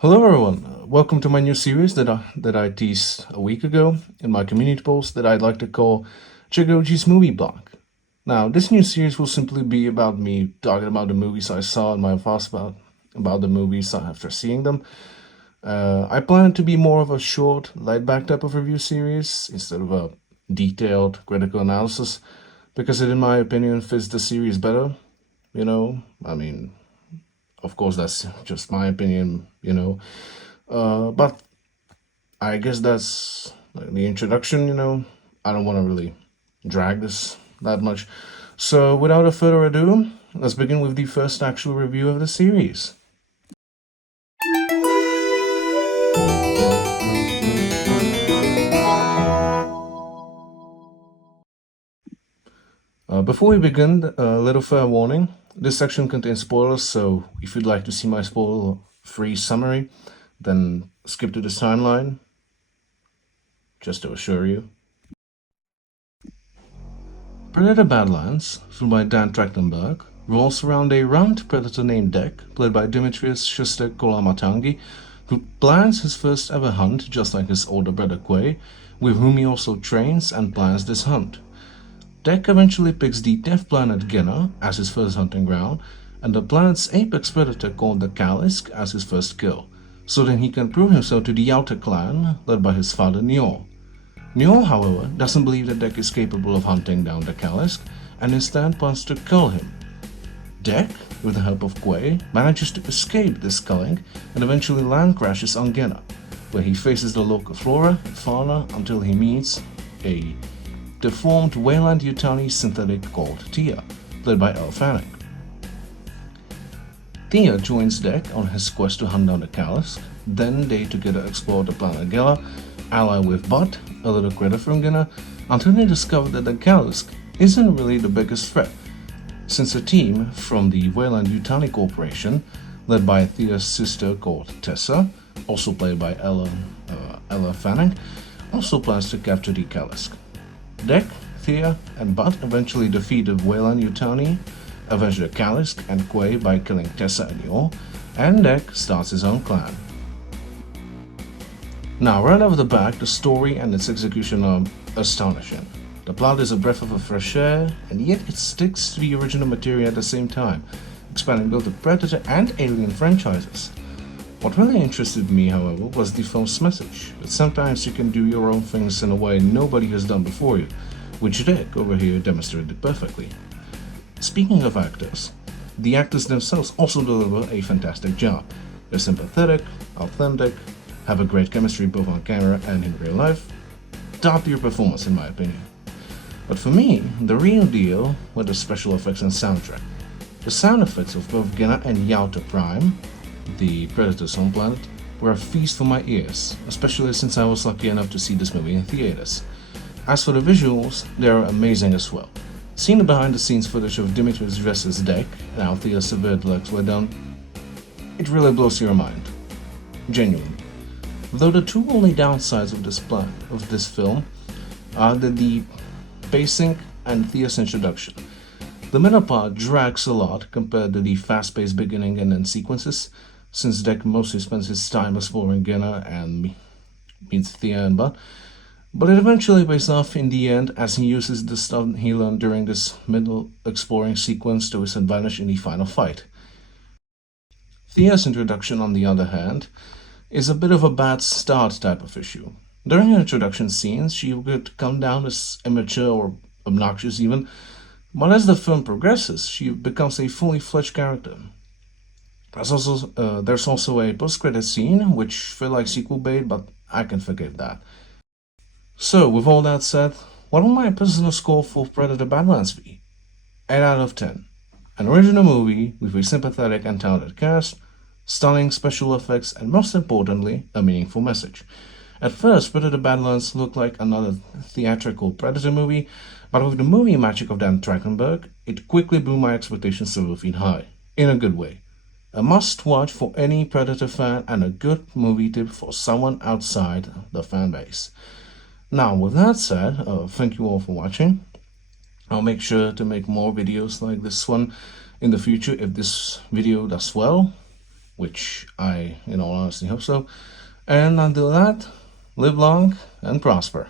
Hello everyone, welcome to my new series that I teased a week ago in my community post that I'd like to call GojiCZ's Movie Blog. Now, this new series will simply be about me talking about the movies I saw and my thoughts about the movies after seeing them. I plan it to be more of a short, laid-back type of review series instead of a detailed critical analysis because it, in my opinion, fits the series better. I mean, of course, that's just my opinion. But I guess that's like the introduction. I don't want to really drag this that much. So, without a further ado, let's begin with the first actual review of the series. Before we begin, a little fair warning. This section contains spoilers, so if you'd like to see my spoiler-free summary, then skip to this timeline, just to assure you. Predator Badlands, filmed by Dan Trachtenberg, revolves around a round predator named Dek, played by Dimitrios Schuster-Kolamatangi, who plans his first ever hunt just like his older brother Quay, with whom he also trains and plans this hunt. Dek eventually picks the death planet Ginna as his first hunting ground, and the planet's apex predator called the Kalisk as his first kill, so that he can prove himself to the Yauta clan, led by his father Njol. Njol, however, doesn't believe that Dek is capable of hunting down the Kalisk, and instead plans to kill him. Dek, with the help of Quay, manages to escape this culling and eventually land crashes on Ginna, where he faces the local flora and fauna until he meets a deformed Weyland-Yutani synthetic called Tia, played by Elle Fanning. Tia joins Dek on his quest to hunt down the Kalisk, then they together explore the planet Gela, ally with Bud, a little critter from Ginna, until they discover that the Kalisk isn't really the biggest threat, since a team from the Weyland-Yutani Corporation, led by Thea's sister called Tessa, also played by Ella Fanning, also plans to capture the Kalisk. Dek, Thea, and Bud eventually defeat the Weyland-Yutani, avenge the Kalisk and Quay by killing Tessa and Njol, and Dek starts his own clan. Now, right off the bat, the story and its execution are astonishing. The plot is a breath of fresh air, and yet it sticks to the original material at the same time, expanding both the Predator and Alien franchises. What really interested me, however, was the film's message, that sometimes you can do your own things in a way nobody has done before you, which Dek over here demonstrated perfectly. Speaking of actors, the actors themselves also deliver a fantastic job. They're sympathetic, authentic, have a great chemistry both on camera and in real life. Top tier performance in my opinion. But for me, the real deal were the special effects and soundtrack. The sound effects of both Ginna and Yauta Prime, the Predator's home planet, were a feast for my ears, especially since I was lucky enough to see this movie in theaters. As for the visuals, they are amazing as well. Seeing the behind the scenes footage of Dimitri's dress as Dek and how Thea's severe deluxe were done, it really blows your mind. Genuinely. Though the two only downsides of this film are the pacing and Thea's introduction. The middle part drags a lot compared to the fast-paced beginning and end sequences, since Dek mostly spends his time exploring Ginna and meets Thea and Bud, but it eventually pays off in the end as he uses the stuff he learned during this middle exploring sequence to his advantage in the final fight. Thea's introduction, on the other hand, is a bit of a bad start type of issue. During her introduction scenes, she could come down as immature or obnoxious even, but as the film progresses, she becomes a fully fledged character. There's also a post-credit scene, which felt like sequel bait, but I can forgive that. So, with all that said, what will my personal score for Predator Badlands be? 8 out of 10. An original movie with a sympathetic and talented cast, stunning special effects, and most importantly, a meaningful message. At first, Predator Badlands looked like another theatrical Predator movie, but with the movie magic of Dan Trachtenberg, it quickly blew my expectations 7 feet high, in a good way. A must-watch for any Predator fan and a good movie tip for someone outside the fan base. Now, with that said, thank you all for watching. I'll make sure to make more videos like this one in the future if this video does well. which I, in all honesty, hope so. And until that, live long and prosper.